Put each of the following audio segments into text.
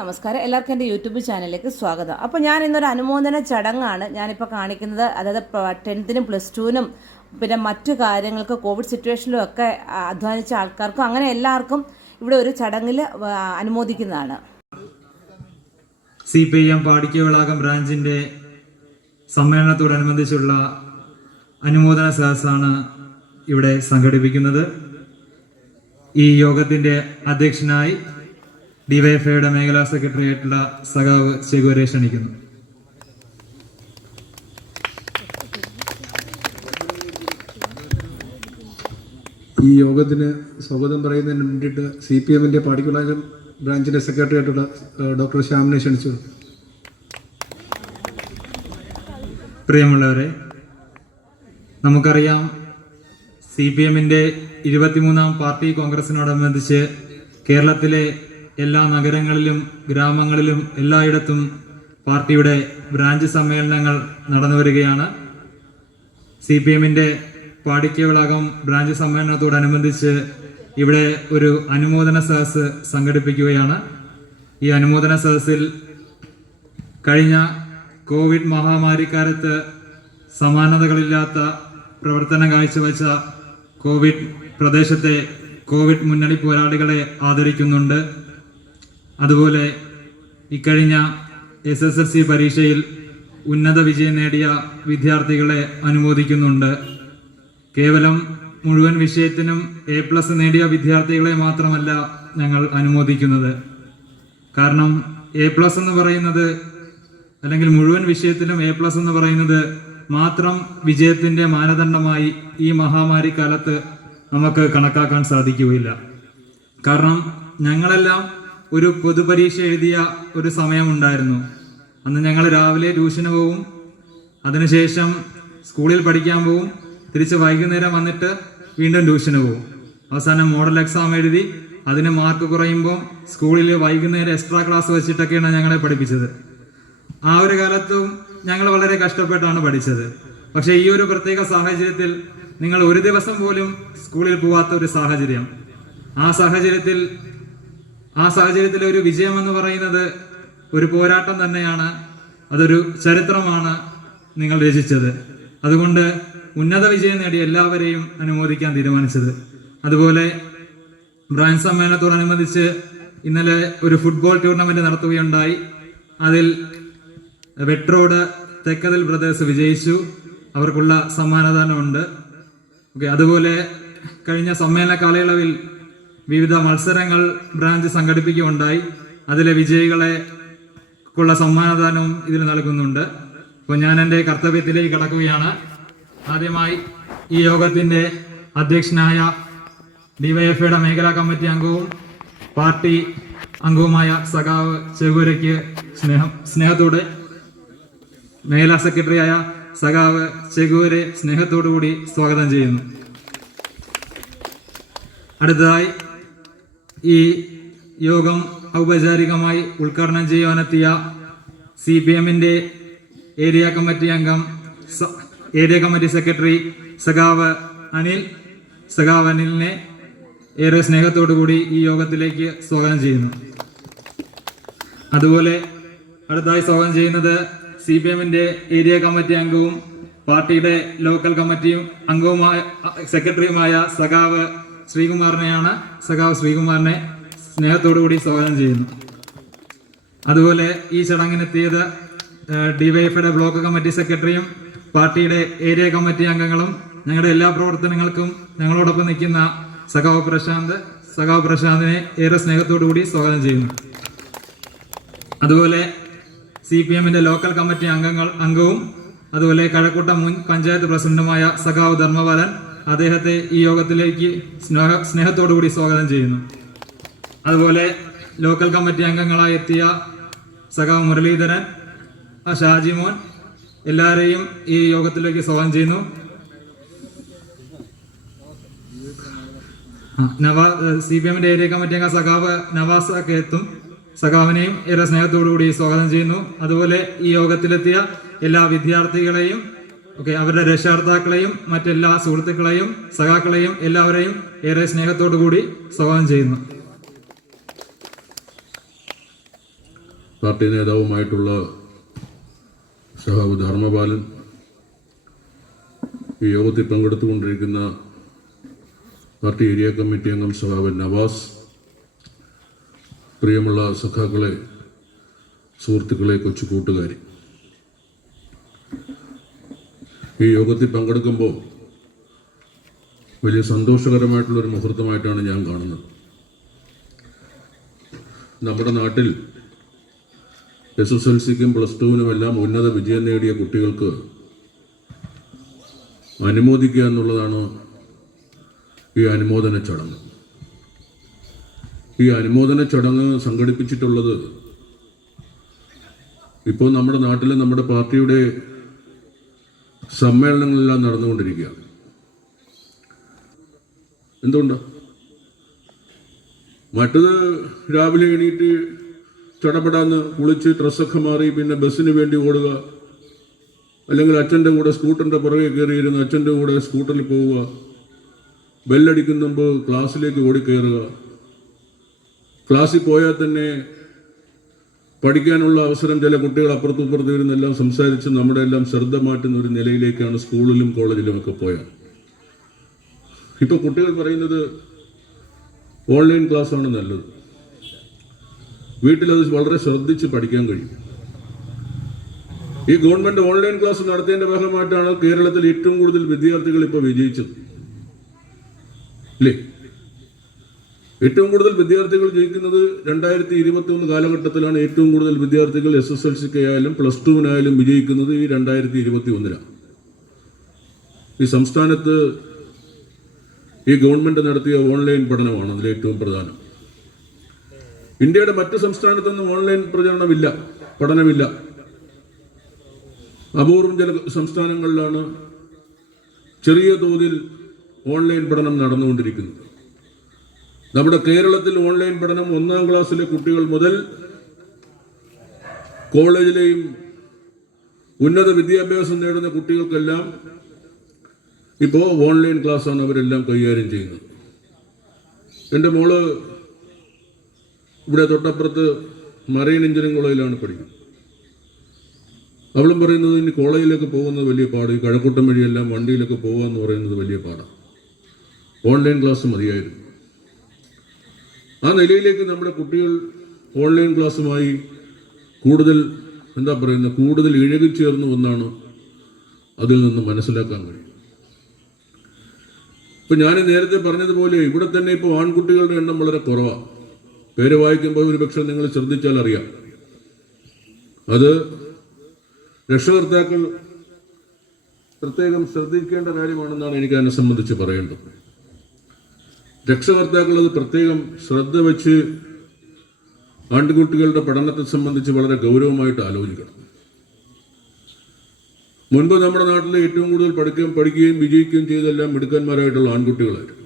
നമസ്കാരം, എല്ലാവർക്കും എൻ്റെ യൂട്യൂബ് ചാനലിലേക്ക് സ്വാഗതം. അപ്പോൾ ഞാൻ ഇന്നൊരു അനുമോദന ചടങ്ങാണ് ഞാനിപ്പോൾ കാണിക്കുന്നത്. അതായത് 10th-നും +2-നും പിന്നെ മറ്റു കാര്യങ്ങൾക്ക് കോവിഡ് സിറ്റുവേഷനിലും ഒക്കെ അധ്വാനിച്ച ആൾക്കാർക്കും അങ്ങനെ എല്ലാവർക്കും ഇവിടെ ഒരു ചടങ്ങിൽ അനുമോദിക്കുന്നതാണ്. CPIM പാടിക്കവളാകം ബ്രാഞ്ചിൻ്റെ സമ്മേളനത്തോടനുബന്ധിച്ചുള്ള അനുമോദന സദസ്സാണ് ഇവിടെ സംഘടിപ്പിക്കുന്നത്. ഈ യോഗത്തിൻ്റെ അധ്യക്ഷനായി ഡിവൈഎഫ്ഐയുടെ മേഖലാ സെക്രട്ടറി ആയിട്ടുള്ള സഖാവ് ചെഗുവരെ ക്ഷണിക്കുന്നു. ഈ യോഗത്തിന് സ്വാഗതം പറയുന്നതിന് വേണ്ടിയിട്ട് CPM-ന്റെ പാടിക്കുളാകം ബ്രാഞ്ചിന്റെ സെക്രട്ടറി ആയിട്ടുള്ള ഡോക്ടർ ശ്യാമിനെ ക്ഷണിച്ചു. പ്രിയമുള്ളവരെ, നമുക്കറിയാം CPM-ന്റെ 23ാം പാർട്ടി കോൺഗ്രസിനോടനുബന്ധിച്ച് കേരളത്തിലെ എല്ലാ നഗരങ്ങളിലും ഗ്രാമങ്ങളിലും എല്ലായിടത്തും പാർട്ടിയുടെ ബ്രാഞ്ച് സമ്മേളനങ്ങൾ നടന്നു വരികയാണ്. CPM-ന്റെ പാടിക്കവളാകം ബ്രാഞ്ച് സമ്മേളനത്തോടനുബന്ധിച്ച് ഇവിടെ ഒരു അനുമോദന സദസ്സ് സംഘടിപ്പിക്കുകയാണ്. ഈ അനുമോദന സദസ്സിൽ കഴിഞ്ഞ കോവിഡ് മഹാമാരിക്കാലത്ത് സമാനതകളില്ലാത്ത പ്രവർത്തനം കാഴ്ചവെച്ച കോവിഡ് പ്രദേശത്തെ കോവിഡ് മുന്നണി പോരാളികളെ ആദരിക്കുന്നുണ്ട്. അതുപോലെ ഇക്കഴിഞ്ഞ SSLC പരീക്ഷയിൽ ഉന്നത വിജയം നേടിയ വിദ്യാർത്ഥികളെ അനുമോദിക്കുന്നുണ്ട്. കേവലം മുഴുവൻ വിഷയത്തിനും A+ നേടിയ വിദ്യാർത്ഥികളെ മാത്രമല്ല ഞങ്ങൾ അനുമോദിക്കുന്നത്. കാരണം A+ എന്ന് പറയുന്നത്, അല്ലെങ്കിൽ മുഴുവൻ വിഷയത്തിലും A+ എന്ന് പറയുന്നത് മാത്രം വിജയത്തിന്റെ മാനദണ്ഡമായി ഈ മഹാമാരി കാലത്ത് നമുക്ക് കണക്കാക്കാൻ സാധിക്കുകയില്ല. കാരണം ഞങ്ങളെല്ലാം ഒരു പൊതുപരീക്ഷ എഴുതിയ ഒരു സമയമുണ്ടായിരുന്നു. അന്ന് ഞങ്ങൾ രാവിലെ ട്യൂഷന് പോവും, അതിനുശേഷം സ്കൂളിൽ പഠിക്കാൻ പോവും, തിരിച്ച് വൈകുന്നേരം വന്നിട്ട് വീണ്ടും ട്യൂഷന് പോവും. അവസാനം മോഡൽ എക്സാം എഴുതി അതിന് മാർക്ക് കുറയുമ്പോൾ സ്കൂളിൽ വൈകുന്നേരം എക്സ്ട്രാ ക്ലാസ് വെച്ചിട്ടൊക്കെയാണ് ഞങ്ങളെ പഠിപ്പിച്ചത്. ആ ഒരു കാലത്തും ഞങ്ങൾ വളരെ കഷ്ടപ്പെട്ടാണ് പഠിച്ചത്. പക്ഷെ ഈ ഒരു പ്രത്യേക സാഹചര്യത്തിൽ നിങ്ങൾ ഒരു ദിവസം പോലും സ്കൂളിൽ പോവാത്ത ഒരു സാഹചര്യം, ആ സാഹചര്യത്തിൽ ഒരു വിജയം എന്ന് പറയുന്നത് ഒരു പോരാട്ടം തന്നെയാണ്. അതൊരു ചരിത്രമാണ് നിങ്ങൾ രചിച്ചത്. അതുകൊണ്ട് ഉന്നത വിജയം നേടിയ എല്ലാവരെയും അനുമോദിക്കാൻ തീരുമാനിച്ചത്. അതുപോലെ ബ്രാഞ്ച് സമ്മേളനത്തോടനുബന്ധിച്ച് ഇന്നലെ ഒരു ഫുട്ബോൾ ടൂർണമെന്റ് നടത്തുകയുണ്ടായി. അതിൽ വെട്രോഡ് തെക്കതിൽ ബ്രദേഴ്സ് വിജയിച്ചു. അവർക്കുള്ള സമ്മാനദാനമുണ്ട്. അതുപോലെ കഴിഞ്ഞ സമ്മേളന കാലയളവിൽ വിവിധ മത്സരങ്ങൾ ബ്രാഞ്ച് സംഘടിപ്പിക്കുകയുണ്ടായി. അതിലെ വിജയികളെക്കുള്ള സമ്മാനദാനവും ഇതിൽ നൽകുന്നുണ്ട്. അപ്പോൾ ഞാൻ എൻ്റെ കർത്തവ്യത്തിലേക്ക് കടക്കുകയാണ്. ആദ്യമായി ഈ യോഗത്തിന്റെ അധ്യക്ഷനായ ഡിവൈഎഫ്ഐയുടെ മേഖലാ കമ്മിറ്റി അംഗവും പാർട്ടി അംഗവുമായ സഖാവ് ചെഗുവരയ്ക്ക് സ്നേഹത്തോടെ, മേഖലാ സെക്രട്ടറിയായ സഖാവ് ചെഗുവരെ സ്നേഹത്തോടുകൂടി സ്വാഗതം ചെയ്യുന്നു. അടുത്തതായി ഈ യോഗം ഔപചാരികമായി ഉദ്ഘാടനം ചെയ്യുവാനെത്തിയ CPM-ന്റെ ഏരിയ കമ്മിറ്റി അംഗം, ഏരിയ കമ്മിറ്റി സെക്രട്ടറി സഖാവ് അനിലിനെ ഏറെ സ്നേഹത്തോടുകൂടി ഈ യോഗത്തിലേക്ക് സ്വാഗതം ചെയ്യുന്നു. അതുപോലെ അടുത്തായി സ്വാഗതം ചെയ്യുന്നത് CPM-ന്റെ ഏരിയ കമ്മിറ്റി അംഗവും പാർട്ടിയുടെ ലോക്കൽ കമ്മിറ്റിയും അംഗവുമായ സെക്രട്ടറിയുമായ സഖാവ് ശ്രീകുമാറിനെയാണ്. സഖാവ് ശ്രീകുമാറിനെ സ്നേഹത്തോടുകൂടി സ്വാഗതം ചെയ്യുന്നു. അതുപോലെ ഈ ചടങ്ങിനെത്തിയത് ഡിവൈഎഫ്ഐയുടെ ബ്ലോക്ക് കമ്മിറ്റി സെക്രട്ടറിയും പാർട്ടിയുടെ ഏരിയ കമ്മിറ്റി അംഗങ്ങളും ഞങ്ങളുടെ എല്ലാ പ്രവർത്തനങ്ങൾക്കും ഞങ്ങളോടൊപ്പം നിൽക്കുന്ന സഖാവ് പ്രശാന്തിനെ ഏറെ സ്നേഹത്തോടുകൂടി സ്വാഗതം ചെയ്യുന്നു. അതുപോലെ CPM-ന്റെ ലോക്കൽ കമ്മിറ്റി അംഗവും അതുപോലെ കഴക്കൂട്ടം മുൻ പഞ്ചായത്ത് പ്രസിഡന്റുമായ സഖാവ് ധർമ്മപാലൻ, അദ്ദേഹത്തെ ഈ യോഗത്തിലേക്ക് സ്നേഹത്തോടുകൂടി സ്വാഗതം ചെയ്യുന്നു. അതുപോലെ ലോക്കൽ കമ്മിറ്റി അംഗങ്ങളായി എത്തിയ സഖാവ് മുരളീധരൻ, ഷാജിമോൻ, എല്ലാവരെയും ഈ യോഗത്തിലേക്ക് സ്വാഗതം ചെയ്യുന്നു. CPM-ന്റെ ഏരിയ കമ്മിറ്റി അംഗം സഖാവ് നവാസ് ഒക്കെ എത്തും. സഖാവിനെയും ഏറെ സ്നേഹത്തോടുകൂടി സ്വാഗതം ചെയ്യുന്നു. അതുപോലെ ഈ യോഗത്തിലെത്തിയ എല്ലാ വിദ്യാർത്ഥികളെയും അവരുടെ രക്ഷകർത്താക്കളെയും മറ്റെല്ലാ സുഹൃത്തുക്കളെയും സഖാക്കളെയും എല്ലാവരെയും ഏറെ സ്നേഹത്തോടു കൂടി സ്വാഗതം ചെയ്യുന്നു. പാർട്ടി നേതാവുമായിട്ടുള്ള സഹാബ് ധർമ്മപാലൻ, ഈ യോഗത്തിൽ പങ്കെടുത്തുകൊണ്ടിരിക്കുന്ന പാർട്ടി ഏരിയ കമ്മിറ്റി അംഗം സഹാബ് നവാസ്, പ്രിയമുള്ള സഖാക്കളെ, സുഹൃത്തുക്കളെ, കൊച്ചു കൂട്ടുകാരി, ഈ യോഗത്തിൽ പങ്കെടുക്കുമ്പോൾ വലിയ സന്തോഷകരമായിട്ടുള്ളൊരു മുഹൂർത്തമായിട്ടാണ് ഞാൻ കാണുന്നത്. നമ്മുടെ നാട്ടിൽ SSLCക്കും +2-നും എല്ലാം ഉന്നത വിജയം നേടിയ കുട്ടികൾക്ക് അനുമോദിക്കുക എന്നുള്ളതാണ് ഈ അനുമോദന ചടങ്ങ്. ഈ അനുമോദന ചടങ്ങ് സംഘടിപ്പിച്ചിട്ടുള്ളത് ഇപ്പോൾ നമ്മുടെ നാട്ടിൽ നമ്മുടെ പാർട്ടിയുടെ സമ്മേളനങ്ങളെല്ലാം നടന്നുകൊണ്ടിരിക്കുകയാണ്. എന്തുകൊണ്ടാണ് മറ്റത് രാവിലെ എണീറ്റ് ചടപടാന്ന് കുളിച്ച് ഡ്രസ്സൊക്കെ മാറി പിന്നെ ബസ്സിന് വേണ്ടി ഓടുക, അല്ലെങ്കിൽ അച്ഛൻ്റെ കൂടെ സ്കൂട്ടറിൻ്റെ പുറകെ കയറിയിരുന്ന് അച്ഛൻ്റെ കൂടെ സ്കൂട്ടറിൽ പോവുക, ബെല്ലടിക്കുന്ന മുമ്പ് ക്ലാസ്സിലേക്ക് ഓടിക്കയറുക, ക്ലാസ്സിൽ പോയാൽ തന്നെ പഠിക്കാനുള്ള അവസരം ചില കുട്ടികൾ അപ്പുറത്തും ഇപ്പുറത്തും ഇരുന്നെല്ലാം സംസാരിച്ച് നമ്മുടെ എല്ലാം ശ്രദ്ധ മാറ്റുന്ന ഒരു നിലയിലേക്കാണ് സ്കൂളിലും കോളേജിലും ഒക്കെ പോയാൽ. ഇപ്പോൾ കുട്ടികൾ പറയുന്നത് ഓൺലൈൻ ക്ലാസ്സാണ് നല്ലത്, വീട്ടിലത് വളരെ ശ്രദ്ധിച്ച് പഠിക്കാൻ കഴിയും. ഈ ഗവൺമെന്റ് ഓൺലൈൻ ക്ലാസ് നടത്തിയതിന്റെ ഭാഗമായിട്ടാണ് കേരളത്തിൽ ഏറ്റവും കൂടുതൽ വിദ്യാർത്ഥികൾ ഇപ്പോൾ വിജയിച്ചത്, അല്ലേ? ഏറ്റവും കൂടുതൽ വിദ്യാർത്ഥികൾ ജയിക്കുന്നത് 2021 കാലഘട്ടത്തിലാണ്. ഏറ്റവും കൂടുതൽ വിദ്യാർത്ഥികൾ SSLCക്കായാലും +2-നായാലും വിജയിക്കുന്നത് ഈ 2021-ലാണ്. ഈ സംസ്ഥാനത്ത് ഈ ഗവൺമെന്റ് നടത്തിയ ഓൺലൈൻ പഠനമാണ് അതിൽ ഏറ്റവും പ്രധാനം. ഇന്ത്യയുടെ മറ്റ് സംസ്ഥാനത്തൊന്നും ഓൺലൈൻ പഠനമില്ല. അപൂർവം ചില സംസ്ഥാനങ്ങളിലാണ് ചെറിയ തോതിൽ ഓൺലൈൻ പഠനം നടന്നുകൊണ്ടിരിക്കുന്നത്. നമ്മുടെ കേരളത്തിൽ ഓൺലൈൻ പഠനം 1-ാം ക്ലാസ്സിലെ കുട്ടികൾ മുതൽ കോളേജിലെയും ഉന്നത വിദ്യാഭ്യാസം നേടുന്ന കുട്ടികൾക്കെല്ലാം ഇപ്പോൾ ഓൺലൈൻ ക്ലാസ്സാണ് അവരെല്ലാം കൈകാര്യം ചെയ്യുന്നത്. എൻ്റെ മോള് ഇവിടെ തൊട്ടപ്പുറത്ത് മറൈൻ എഞ്ചിനീയറിംഗ് കോളേജിലാണ് പഠിക്കുന്നത്. അവളും പറയുന്നത് ഇനി കോളേജിലേക്ക് പോകുന്നത് വലിയ പാട്, ഈ കഴക്കൂട്ടം വഴിയെല്ലാം വണ്ടിയിലൊക്കെ പോകുക എന്ന് പറയുന്നത് വലിയ പാടാണ്, ഓൺലൈൻ ക്ലാസ് മതിയായിരുന്നു. ആ നിലയിലേക്ക് നമ്മുടെ കുട്ടികൾ ഓൺലൈൻ ക്ലാസ്സുമായി കൂടുതൽ കൂടുതൽ ഇഴകിച്ചേർന്നു എന്നാണ് അതിൽ നിന്ന് മനസ്സിലാക്കാൻ കഴിയും. ഇപ്പം ഞാൻ നേരത്തെ പറഞ്ഞതുപോലെ ഇവിടെ തന്നെ ഇപ്പോൾ ആൺകുട്ടികളുടെ എണ്ണം വളരെ കുറവാണ്. പേര് വായിക്കുമ്പോൾ ഒരു പക്ഷേ നിങ്ങൾ ശ്രദ്ധിച്ചാൽ അറിയാം. അത് രക്ഷകർത്താക്കൾ പ്രത്യേകം ശ്രദ്ധിക്കേണ്ട കാര്യമാണെന്നാണ് എനിക്ക് അതിനെ സംബന്ധിച്ച് പറയേണ്ടത്. രക്ഷകർത്താക്കൾ അത് പ്രത്യേകം ശ്രദ്ധ വെച്ച് ആൺകുട്ടികളുടെ പഠനത്തെ സംബന്ധിച്ച് വളരെ ഗൗരവമായിട്ട് ആലോചിക്കണം. മുൻപ് നമ്മുടെ നാട്ടിൽ ഏറ്റവും കൂടുതൽ പഠിക്കുകയും വിജയിക്കുകയും ചെയ്തെല്ലാം മിടുക്കന്മാരായിട്ടുള്ള ആൺകുട്ടികളായിരുന്നു.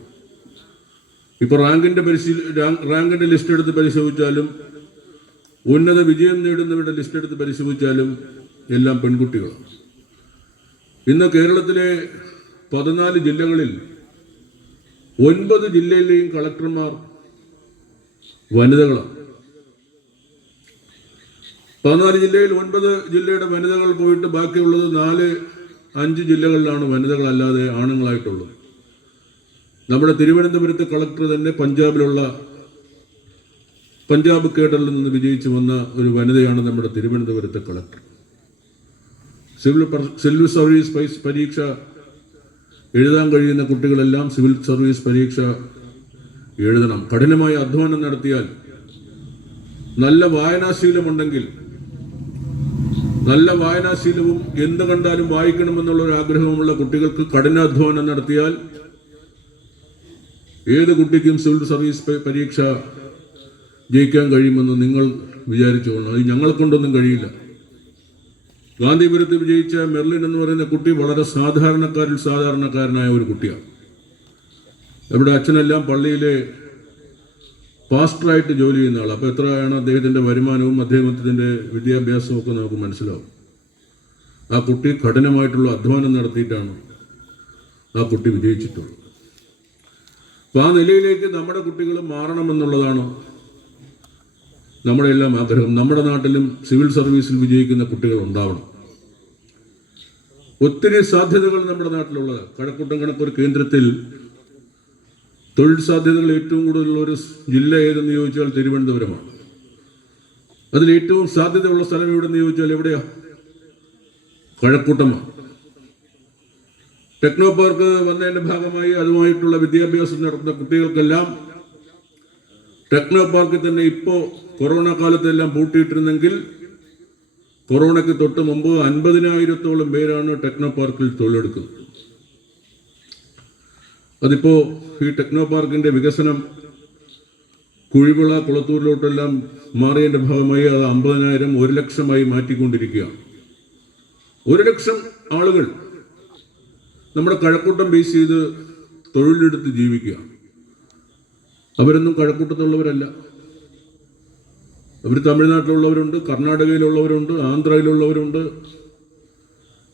ഇപ്പോൾ റാങ്കിന്റെ ലിസ്റ്റ് എടുത്ത് പരിശോധിച്ചാലും ഉന്നത വിജയം നേടുന്നവരുടെ ലിസ്റ്റ് എടുത്ത് പരിശോധിച്ചാലും എല്ലാം പെൺകുട്ടികളാണ്. ഇന്ന് കേരളത്തിലെ 14 ജില്ലകളിൽ 9 ജില്ലയിലെയും കളക്ടർമാർ വനിതകളാണ്. 14 ജില്ലയിൽ 9 ജില്ലയുടെ വനിതകൾ പോയിട്ട് ബാക്കിയുള്ളത് 4-5 ജില്ലകളിലാണ് വനിതകളല്ലാതെ ആണുങ്ങളായിട്ടുള്ളത്. നമ്മുടെ തിരുവനന്തപുരത്തെ കളക്ടർ തന്നെ പഞ്ചാബ് കേഡറിൽ നിന്ന് വിജയിച്ചു വന്ന ഒരു വനിതയാണ് നമ്മുടെ തിരുവനന്തപുരത്തെ കളക്ടർ. സിവിൽ സർവീസ് പരീക്ഷ എഴുതാൻ കഴിയുന്ന കുട്ടികളെല്ലാം സിവിൽ സർവീസ് പരീക്ഷ എഴുതണം. കഠിനമായ അധ്വാനം നടത്തിയാൽ, നല്ല വായനാശീലമുണ്ടെങ്കിൽ, നല്ല വായനാശീലവും എന്ത് കണ്ടാലും വായിക്കണമെന്നുള്ള ഒരു ആഗ്രഹമുള്ള കുട്ടികൾക്ക് കഠിനാധ്വാനം നടത്തിയാൽ ഏത് കുട്ടിക്കും സിവിൽ സർവീസ് പരീക്ഷ ജയിക്കാൻ കഴിയുമെന്ന് നിങ്ങൾ വിചാരിച്ചോളണം. അത് ഞങ്ങളെ കൊണ്ടൊന്നും കഴിയില്ല. ഗാന്ധിപുരത്ത് വിജയിച്ച മെർലിൻ എന്ന് പറയുന്ന കുട്ടി വളരെ സാധാരണക്കാരനായ ഒരു കുട്ടിയാണ്. ഇവിടെ അച്ഛനെല്ലാം പള്ളിയിലെ പാസ്റ്ററായിട്ട് ജോലി ചെയ്യുന്ന ആൾ. അപ്പോൾ എത്രയാണ് അദ്ദേഹത്തിൻ്റെ വരുമാനവും അദ്ദേഹത്തിൻ്റെ വിദ്യാഭ്യാസവും ഒക്കെ നമുക്ക് മനസ്സിലാവും. ആ കുട്ടി കഠിനമായിട്ടുള്ള അധ്വാനം നടത്തിയിട്ടാണ് ആ കുട്ടി വിജയിച്ചിട്ടുള്ളത്. അപ്പോൾ ആ നിലയിലേക്ക് നമ്മുടെ കുട്ടികൾ മാറണമെന്നുള്ളതാണ് നമ്മുടെ എല്ലാം ആഗ്രഹം. നമ്മുടെ നാട്ടിലും സിവിൽ സർവീസിൽ വിജയിക്കുന്ന കുട്ടികൾ ഉണ്ടാവണം. ഒത്തിരി സാധ്യതകൾ നമ്മുടെ നാട്ടിലുള്ളത്. കഴക്കൂട്ടം കണക്കൊരു കേന്ദ്രത്തിൽ തൊഴിൽ സാധ്യതകൾ ഏറ്റവും കൂടുതലുള്ള ഒരു ജില്ല ഏതെന്ന് ചോദിച്ചാൽ തിരുവനന്തപുരമാണ്. അതിൽ ഏറ്റവും സാധ്യതയുള്ള സ്ഥലം എവിടെന്ന് ചോദിച്ചാൽ എവിടെയാ? കഴക്കൂട്ടമാണ്. ടെക്നോ പാർക്ക് വന്നതിന്റെ ഭാഗമായി അതുമായിട്ടുള്ള വിദ്യാഭ്യാസം നടത്തുന്ന കുട്ടികൾക്കെല്ലാം ടെക്നോ പാർക്കിൽ തന്നെ ഇപ്പോൾ കൊറോണ കാലത്തെല്ലാം പൂട്ടിയിട്ടിരുന്നെങ്കിൽ കൊറോണയ്ക്ക് തൊട്ട് മുമ്പ് 50,000-ഓളം പേരാണ് ടെക്നോ പാർക്കിൽ തൊഴിലെടുക്കുന്നത്. അതിപ്പോ ഈ ടെക്നോ പാർക്കിന്റെ വികസനം കുഴിവിള കുളത്തൂരിലോട്ടെല്ലാം മാറിയതിന്റെ ഭാഗമായി അത് 50,000 1,00,000 മാറ്റിക്കൊണ്ടിരിക്കുകയാണ്. 1,00,000 ആളുകൾ നമ്മുടെ കഴക്കൂട്ടം ബേസ് ചെയ്ത് തൊഴിലെടുത്ത് ജീവിക്കുക. അവരൊന്നും കഴക്കൂട്ടത്തുള്ളവരല്ല. അവർ തമിഴ്നാട്ടിലുള്ളവരുണ്ട്, കർണാടകയിലുള്ളവരുണ്ട്, ആന്ധ്രയിലുള്ളവരുണ്ട്.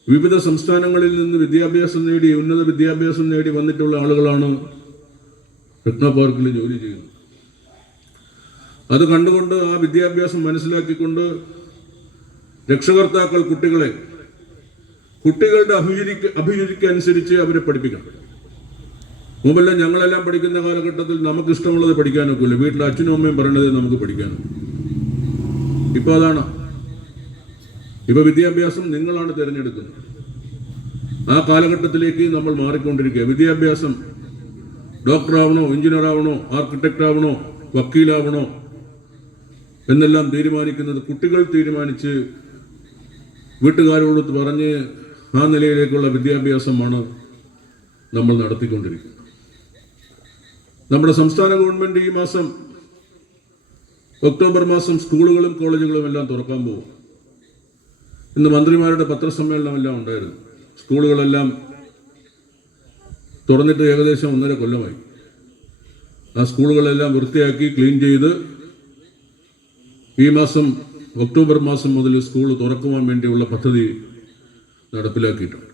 വിവിധ സംസ്ഥാനങ്ങളിൽ നിന്ന് വിദ്യാഭ്യാസം നേടി ഉന്നത വിദ്യാഭ്യാസം നേടി വന്നിട്ടുള്ള ആളുകളാണ് ടെക്നോ പാർക്കിൽ ജോലി ചെയ്യുന്നത്. അത് കണ്ടുകൊണ്ട് ആ വിദ്യാഭ്യാസം മനസ്സിലാക്കിക്കൊണ്ട് രക്ഷകർത്താക്കൾ കുട്ടികളുടെ അഭിരുചിക്കനുസരിച്ച് അവരെ പഠിപ്പിക്കണം. മുമ്പെല്ലാം ഞങ്ങളെല്ലാം പഠിക്കുന്ന കാലഘട്ടത്തിൽ നമുക്ക് ഇഷ്ടമുള്ളത് പഠിക്കാനൊക്കില്ല. വീട്ടിലെ അച്ഛനും അമ്മയും പറയണത് നമുക്ക് പഠിക്കാനും. ഇപ്പൊ അതാണ്. ഇപ്പൊ വിദ്യാഭ്യാസം നിങ്ങളാണ് തിരഞ്ഞെടുക്കുന്നത്. ആ കാലഘട്ടത്തിലേക്ക് നമ്മൾ മാറിക്കൊണ്ടിരിക്കുക. വിദ്യാഭ്യാസം ഡോക്ടറാവണോ, എഞ്ചിനീയർ ആവണോ, ആർക്കിടെക്ട് ആവണോ, വക്കീലാവണോ എന്നെല്ലാം തീരുമാനിക്കുന്നത് കുട്ടികൾ തീരുമാനിച്ച് വീട്ടുകാരോട് പറഞ്ഞ് ആ നിലയിലേക്കുള്ള വിദ്യാഭ്യാസമാണ് നമ്മൾ നടത്തിക്കൊണ്ടിരിക്കുന്നത്. നമ്മുടെ സംസ്ഥാന ഗവൺമെന്റ് ഈ മാസം ഒക്ടോബർ മാസം സ്കൂളുകളും കോളേജുകളും എല്ലാം തുറക്കാൻ പോകും. ഇന്ന് മന്ത്രിമാരുടെ പത്രസമ്മേളനം എല്ലാം ഉണ്ടായിരുന്നു. സ്കൂളുകളെല്ലാം തുറന്നിട്ട് ഏകദേശം 1.5 കൊല്ലമായി. ആ സ്കൂളുകളെല്ലാം വൃത്തിയാക്കി ക്ലീൻ ചെയ്ത് ഈ മാസം ഒക്ടോബർ മാസം മുതൽ സ്കൂൾ തുറക്കുവാൻ വേണ്ടിയുള്ള പദ്ധതി നടപ്പിലാക്കിയിട്ടുണ്ട്.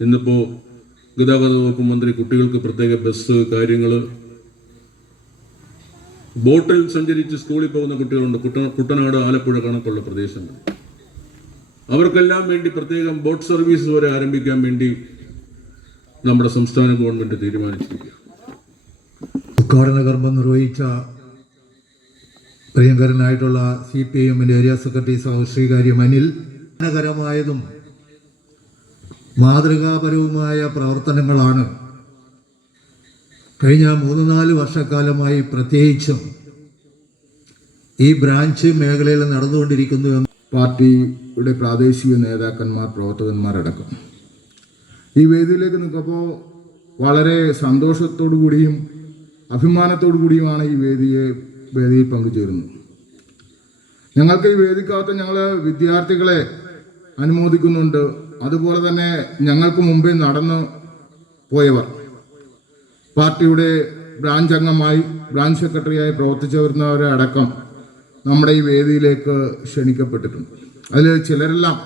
ഇന്നിപ്പോൾ ഗതാഗത വകുപ്പ് മന്ത്രി കുട്ടികൾക്ക് പ്രത്യേക ബസ് കാര്യങ്ങൾ, ബോട്ടിൽ സഞ്ചരിച്ച് സ്കൂളിൽ പോകുന്ന കുട്ടികളുണ്ട്. കുട്ടനാട്, ആലപ്പുഴ കണക്കുള്ള പ്രദേശങ്ങൾ. അവർക്കെല്ലാം വേണ്ടി പ്രത്യേകം ബോട്ട് സർവീസ് വരെ ആരംഭിക്കാൻ വേണ്ടി നമ്മുടെ സംസ്ഥാന ഗവൺമെന്റ് തീരുമാനിച്ചിരിക്കുക. ഉദ്ഘാടന കർമ്മം നിർവഹിച്ച പ്രിയങ്കരനായിട്ടുള്ള CPIM area secretary Sreekaryam Anil, കരമായതും മാതൃകാപരവുമായ പ്രവർത്തനങ്ങളാണ് കഴിഞ്ഞ 3-4 വർഷക്കാലമായി പ്രത്യേകിച്ചും ഈ ബ്രാഞ്ച് മേഖലയിൽ നടന്നുകൊണ്ടിരിക്കുന്നു. പാർട്ടിയുടെ പ്രാദേശിക നേതാക്കന്മാർ, പ്രവർത്തകന്മാരടക്കം ഈ വേദിയിലേക്ക് നിൽക്കുമ്പോൾ വളരെ സന്തോഷത്തോടു കൂടിയും അഭിമാനത്തോടു കൂടിയുമാണ് ഈ വേദിയിൽ പങ്കുചേരുന്നത്. ഞങ്ങൾക്ക് ഈ വേദിക്കകത്ത് ഞങ്ങൾ വിദ്യാർത്ഥികളെ അനുമോദിക്കുന്നുണ്ട്. അതുപോലെ തന്നെ ഞങ്ങൾക്ക് മുമ്പേ നടന്നു പോയവർ, പാർട്ടിയുടെ ബ്രാഞ്ച് അംഗമായി, ബ്രാഞ്ച് സെക്രട്ടറിയായി പ്രവർത്തിച്ചു വരുന്നവരെ അടക്കം നമ്മുടെ ഈ വേദിയിലേക്ക് ക്ഷണിക്കപ്പെട്ടിട്ടുണ്ട്. അതിൽ ചിലരെല്ലാം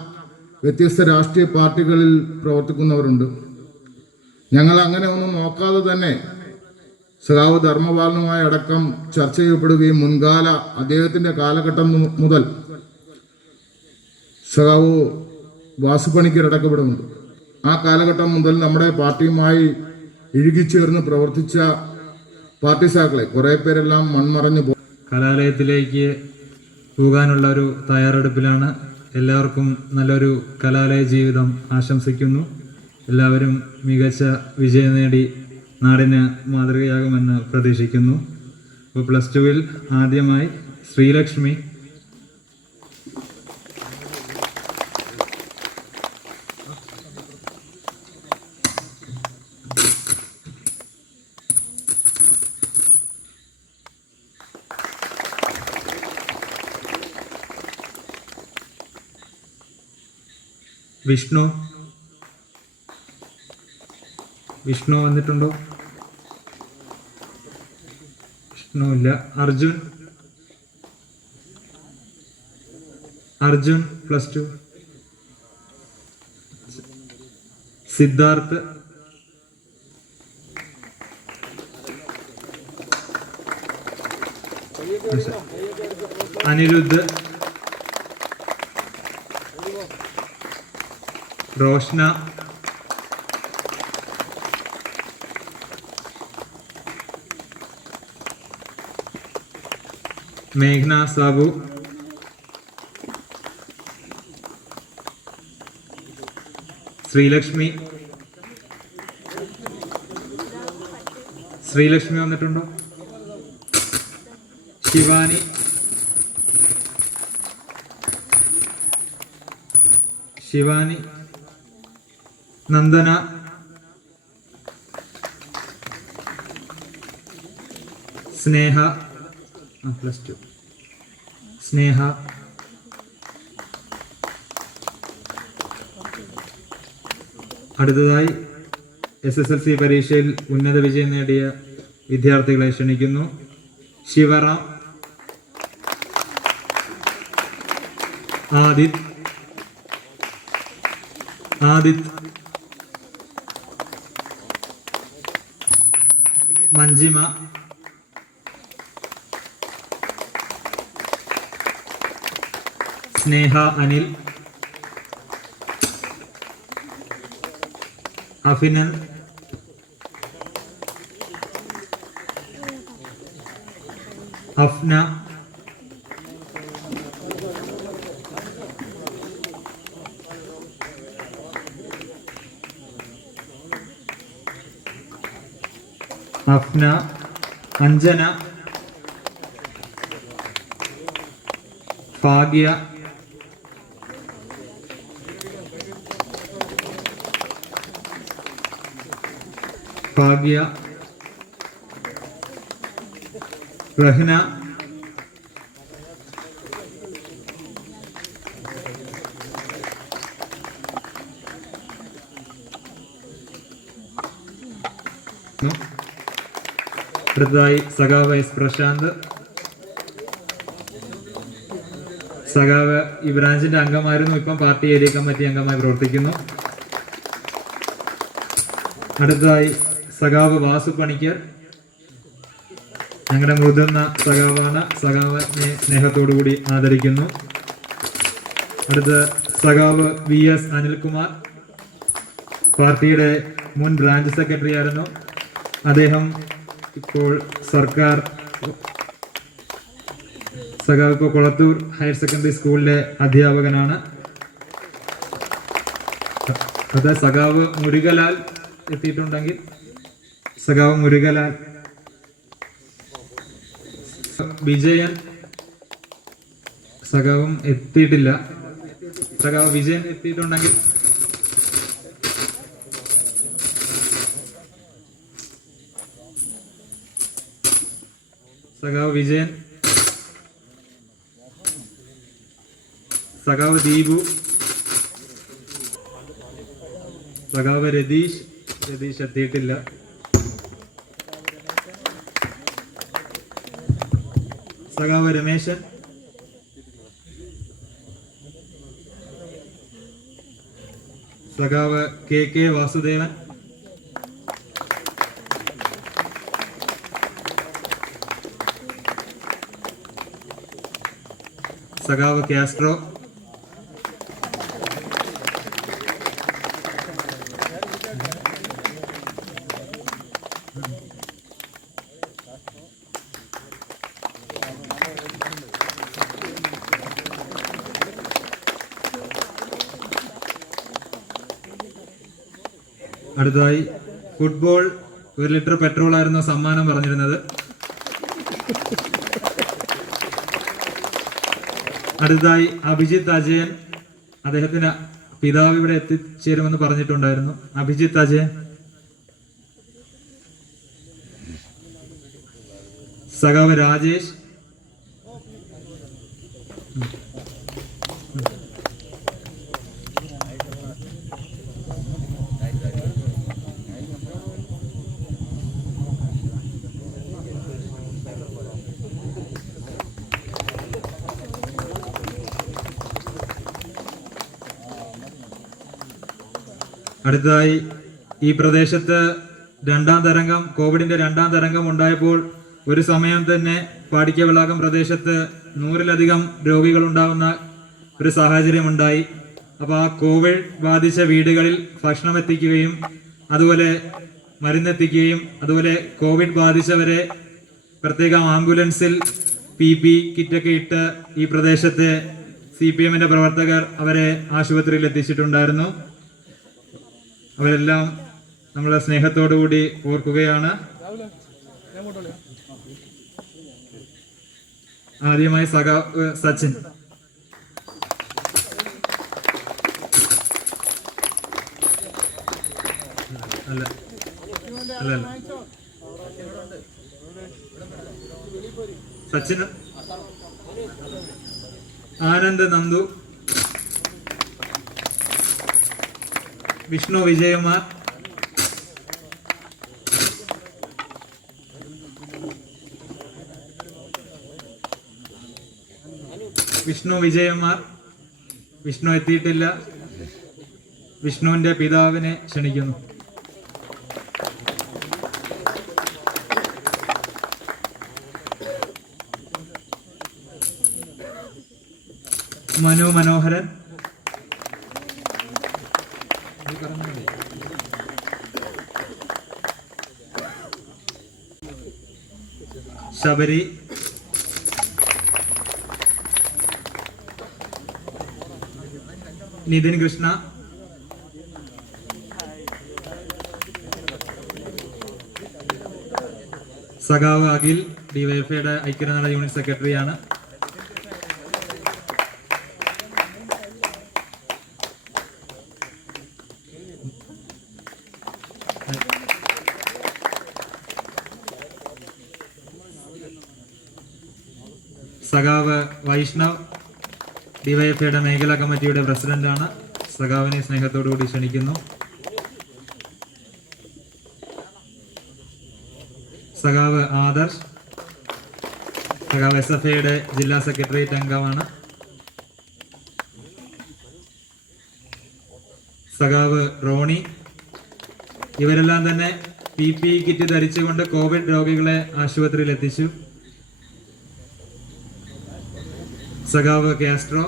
വ്യത്യസ്ത രാഷ്ട്രീയ പാർട്ടികളിൽ പ്രവർത്തിക്കുന്നവരുണ്ട്. ഞങ്ങൾ അങ്ങനെ ഒന്നും നോക്കാതെ തന്നെ സഖാവ് ധർമ്മപാലനുമായി അടക്കം ചർച്ച ചെയ്യപ്പെടുകയും മുൻകാല അദ്ദേഹത്തിന്റെ കാലഘട്ടം മുതൽ സഖാവ് വാസുപണിക്കരടക്കപ്പെടുന്നുണ്ട്. ആ കാലഘട്ടം മുതൽ നമ്മുടെ പാർട്ടിയുമായി ഇഴുകിച്ചേർന്ന് പ്രവർത്തിച്ച പാർട്ടി സഖാക്കളെ കുറെ പേരെല്ലാം മൺമറഞ്ഞു പോകും. കലാലയത്തിലേക്ക് പോകാനുള്ള ഒരു തയ്യാറെടുപ്പിലാണ്. എല്ലാവർക്കും നല്ലൊരു കലാലയ ജീവിതം ആശംസിക്കുന്നു. എല്ലാവരും മികച്ച വിജയം നേടി നാടിന് മാതൃകയാകുമെന്ന് പ്രതീക്ഷിക്കുന്നു. അപ്പോൾ +2 ആദ്യമായി ശ്രീലക്ഷ്മി, വിഷ്ണു വന്നിട്ടുണ്ടോ? വിഷ്ണു ഇല്ല. അർജുൻ +2, സിദ്ധാർത്ഥ്, അനിരുദ്ധ്, റോഷ്ന, മേഘ്ന സാബു, ശ്രീലക്ഷ്മി. ശ്രീലക്ഷ്മി വന്നിട്ടുണ്ടോ? ശിവാനി, ശിവാനി, നന്ദന, സ്നേഹ, +2, സ്നേഹ, അടുത്തതായി SSLC പരീക്ഷയിൽ ഉന്നത വിജയം നേടിയ വിദ്യാർത്ഥികളെ ക്ഷണിക്കുന്നു. ശിവറാം, ആദിത്, മഞ്ജിമ, സ്നേഹ അനിൽ, അഭിനൻ, അഫ്ന, അഞ്ജന, ഭാഗ്യ, റഹ്ന, അടുത്തതായി സഖാവ് എസ് പ്രശാന്ത്. സഖാവ് ഈ ബ്രാഞ്ചിന്റെ അംഗമായിരുന്നു, ഇപ്പം പാർട്ടി ഏരിയ കമ്മിറ്റി അംഗമായി പ്രവർത്തിക്കുന്നു. അടുത്തതായി സഖാവ് വാസു പണിക്കർ, ഞങ്ങളുടെ മുതിർന്ന സഖാവാണ്. സഖാവിനെ സ്നേഹത്തോടുകൂടി ആദരിക്കുന്നു. അടുത്ത സഖാവ് VS അനിൽകുമാർ, പാർട്ടിയുടെ മുൻ ബ്രാഞ്ച് സെക്രട്ടറി ആയിരുന്നു. അദ്ദേഹം ഇപ്പോൾ സർക്കാർ സഖാവ് ഇപ്പോൾ കൊളത്തൂർ ഹയർ സെക്കൻഡറി സ്കൂളിലെ അധ്യാപകനാണ്. അത് സഖാവ് മുരുകലാൽ എത്തിയിട്ടുണ്ടെങ്കിൽ സഖാവ് മുരുകലാൽ. വിജയൻ, സഖാവും എത്തിയിട്ടില്ല. സഖാവ് വിജയൻ എത്തിയിട്ടുണ്ടെങ്കിൽ സഖാവ് വിജയൻ, സഖാവ് ദീപു, സഖാവ് രതീഷ് എത്തിയിട്ടില്ല. സഖാവ് രമേശൻ, സഖാവ് KK വാസുദേവൻ, സഖാവ് കാസ്ട്രോ, അടുത്തതായി ഫുട്ബോൾ 1 ലിറ്റർ പെട്രോൾ ആയിരുന്നു സമ്മാനം പറഞ്ഞിരുന്നത്. അടുത്തതായി അഭിജിത്ത് അജയൻ, അദ്ദേഹത്തിന് പിതാവ് ഇവിടെ എത്തിച്ചേരുമെന്ന് പറഞ്ഞിട്ടുണ്ടായിരുന്നു. അഭിജിത്ത് അജയൻ. സഖാവ് രാജേഷ്, അടുത്തതായി ഈ പ്രദേശത്ത് കോവിഡിന്റെ രണ്ടാം തരംഗം ഉണ്ടായപ്പോൾ ഒരു സമയം തന്നെ പാടിക്കവിളാകം പ്രദേശത്ത് 100-ലധികം രോഗികൾ ഉണ്ടാവുന്ന ഒരു സാഹചര്യം ഉണ്ടായി. അപ്പോൾ ആ കോവിഡ് ബാധിച്ച വീടുകളിൽ ഭക്ഷണം എത്തിക്കുകയും അതുപോലെ മരുന്നെത്തിക്കുകയും അതുപോലെ കോവിഡ് ബാധിച്ചവരെ പ്രത്യേകം ആംബുലൻസിൽ PP കിറ്റൊക്കെ ഇട്ട് ഈ പ്രദേശത്തെ CPMന്റെ പ്രവർത്തകർ അവരെ ആശുപത്രിയിൽ എത്തിച്ചിട്ടുണ്ടായിരുന്നു. അവരെല്ലാം നമ്മളെ സ്നേഹത്തോടു കൂടി ഓർക്കുകയാണ്. ആദ്യമായി സച്ചിൻ. അല്ല അല്ല അല്ല സച്ചിൻ. ആനന്ദ് നന്ദു, വിഷ്ണു വിജയകുമാർ, വിഷ്ണു എത്തിയിട്ടില്ല. വിഷ്ണുവിന്റെ പിതാവിനെ ക്ഷണിക്കുന്നു. മനു മനോഹരൻ, ശബരി, നിതിൻ കൃഷ്ണ, സഖാവ് അഖിൽ ഡിവൈഎഫ്ഐയുടെ ഐക്യനാട യൂണിറ്റ് സെക്രട്ടറിയാണ്. സഖാവ് വൈഷ്ണവ് ഡിവൈഎഫ്ഐയുടെ മേഖലാ കമ്മിറ്റിയുടെ പ്രസിഡന്റാണ്. സഖാവിനെ സ്നേഹത്തോടുകൂടി ക്ഷണിക്കുന്നു. സഖാവ് ആദർശ്, സഖാവ് SFIയുടെ ജില്ലാ സെക്രട്ടേറിയറ്റ് അംഗമാണ്. സഖാവ് റോണി. ഇവരെല്ലാം തന്നെ PPE കിറ്റ് ധരിച്ചുകൊണ്ട് കോവിഡ് രോഗികളെ ആശുപത്രിയിൽ എത്തിച്ചു. സഖാവ് കാസ്ട്രോ.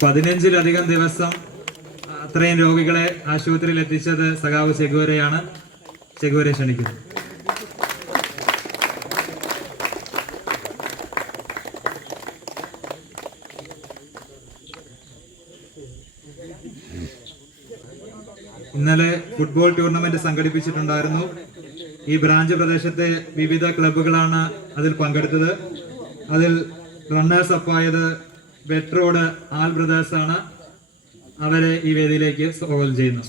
15-ലധികം ദിവസം അത്രയും രോഗികളെ ആശുപത്രിയിൽ എത്തിച്ചത് സഖാവ് ചെഗുവേരയാണ്. ചെഗുവേരയെ ക്ഷണിക്കുന്നു. ഇന്നലെ ഫുട്ബോൾ ടൂർണമെന്റ് സംഘടിപ്പിച്ചിട്ടുണ്ടായിരുന്നു. ഈ ബ്രാഞ്ച് പ്രദേശത്തെ വിവിധ ക്ലബ്ബുകളാണ് അതിൽ പങ്കെടുത്തത്. അതിൽ റണ്ണേഴ്സ് അപ്പ് ആയത് വെട്രോഡ് ആൽ ബ്രദേഴ്സ് ആണ്. അവരെ ഈ വേദിയിലേക്ക് സ്വാഗതം ചെയ്യുന്നു.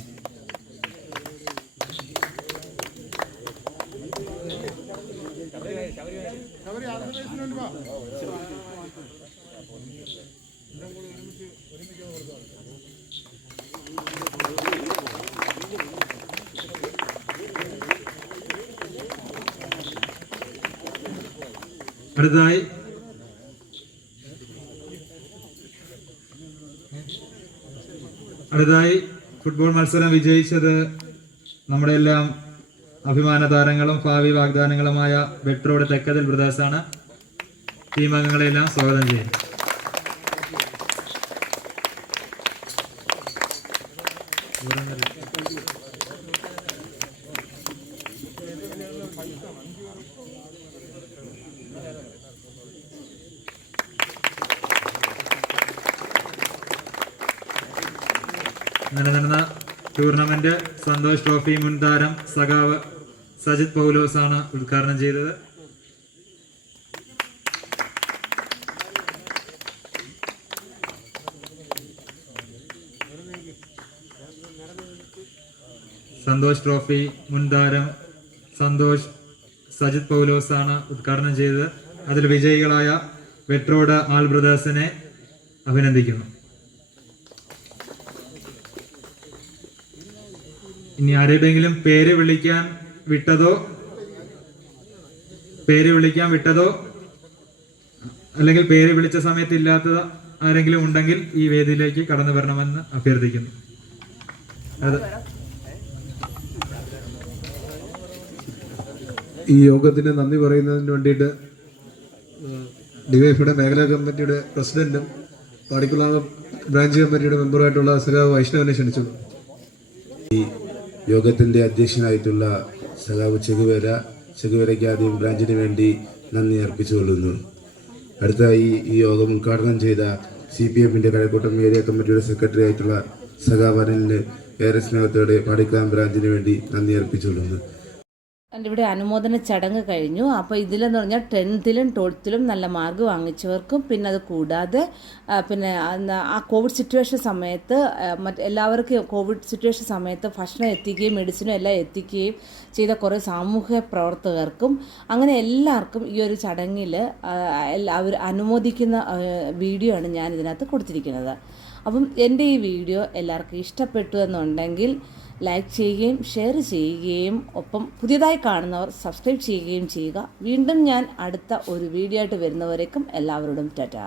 അടുത്തതായി ഫുട്ബോൾ മത്സരം വിജയിച്ചത് നമ്മുടെ എല്ലാം അഭിമാന താരങ്ങളും ഭാവി വാഗ്ദാനങ്ങളുമായ വെട്രോഡ് തെക്കതിൽ ബ്രദേഴ്സാണ്. ടീം അംഗങ്ങളെല്ലാം സ്വാഗതം ചെയ്യും. അങ്ങനെ നടന്ന ടൂർണമെന്റ് സന്തോഷ് ട്രോഫി മുൻ താരം സഖാവ് സജിത് പൗലോസ് ആണ് ഉദ്ഘാടനം ചെയ്തത്. സന്തോഷ് ട്രോഫി മുൻ താരം സജിത് പൗലോസ് ആണ് ഉദ്ഘാടനം ചെയ്തത്. അതിൽ വിജയികളായ വെട്രോഡ് ആൽ ബ്രദേഴ്സിനെ അഭിനന്ദിക്കുന്നു. ഇനി ആരുടെയെങ്കിലും പേര് വിളിക്കാൻ വിട്ടതോ അല്ലെങ്കിൽ പേര് വിളിച്ച സമയത്ത് ഇല്ലാത്ത ആരെങ്കിലും ഉണ്ടെങ്കിൽ ഈ വേദിയിലേക്ക് കടന്നു വരണമെന്ന് അഭ്യർത്ഥിക്കുന്നു. അത് ഈ യോഗത്തിന് നന്ദി പറയുന്നതിന് വേണ്ടിയിട്ട് ഡിവൈഎഫ്ഐയുടെ മേഖലാ കമ്മിറ്റിയുടെ പ്രസിഡന്റും പാടിക്കുളാവ് ബ്രാഞ്ച് കമ്മിറ്റിയുടെ മെമ്പറുമായിട്ടുള്ള സഖാവ് വൈഷ്ണവനെ ക്ഷണിച്ചു. യോഗത്തിൻ്റെ അധ്യക്ഷനായിട്ടുള്ള സഖാവ് ചെകുവേരയ്ക്ക് ആദ്യം ബ്രാഞ്ചിന് വേണ്ടി നന്ദി അർപ്പിച്ചുകൊള്ളുന്നു. അടുത്തതായി ഈ യോഗം ഉദ്ഘാടനം ചെയ്ത CPMന്റെ കഴക്കൂട്ടം ഏരിയ കമ്മിറ്റിയുടെ സെക്രട്ടറി ആയിട്ടുള്ള സഖാവ് അനിലിന് ഏറെ സ്നേഹത്തോടെ പാടിക്കുളം ബ്രാഞ്ചിന് വേണ്ടി നന്ദി അർപ്പിച്ചുകൊള്ളുന്നു. എൻ്റെ ഇവിടെ അനുമോദന ചടങ്ങ് കഴിഞ്ഞു. അപ്പോൾ ഇതിലെന്ന് പറഞ്ഞാൽ 10th-ലും 12th-ലും നല്ല മാർക്ക് വാങ്ങിച്ചവർക്കും പിന്നെ അത് കൂടാതെ പിന്നെ ആ കോവിഡ് സിറ്റുവേഷൻ സമയത്ത് എല്ലാവർക്കും കോവിഡ് സിറ്റുവേഷൻ സമയത്ത് ഭക്ഷണം എത്തിക്കുകയും മെഡിസിനും എല്ലാം എത്തിക്കുകയും ചെയ്ത കുറേ സാമൂഹ്യ പ്രവർത്തകർക്കും അങ്ങനെ എല്ലാവർക്കും ഈ ഒരു ചടങ്ങിൽ അവർ അനുമോദിക്കുന്ന വീഡിയോ ആണ് ഞാൻ ഇതിനകത്ത് കൊടുത്തിരിക്കുന്നത്. അപ്പം എൻ്റെ ഈ വീഡിയോ എല്ലാവർക്കും ഇഷ്ടപ്പെട്ടു എന്നുണ്ടെങ്കിൽ ലൈക്ക് ചെയ്യുകയും ഷെയർ ചെയ്യുകയും ഒപ്പം പുതിയതായി കാണുന്നവർ സബ്സ്ക്രൈബ് ചെയ്യുകയും ചെയ്യുക. വീണ്ടും ഞാൻ അടുത്ത ഒരു വീഡിയോ ആയിട്ട് വരുന്നവരേക്കും എല്ലാവരോടും ടാറ്റാ.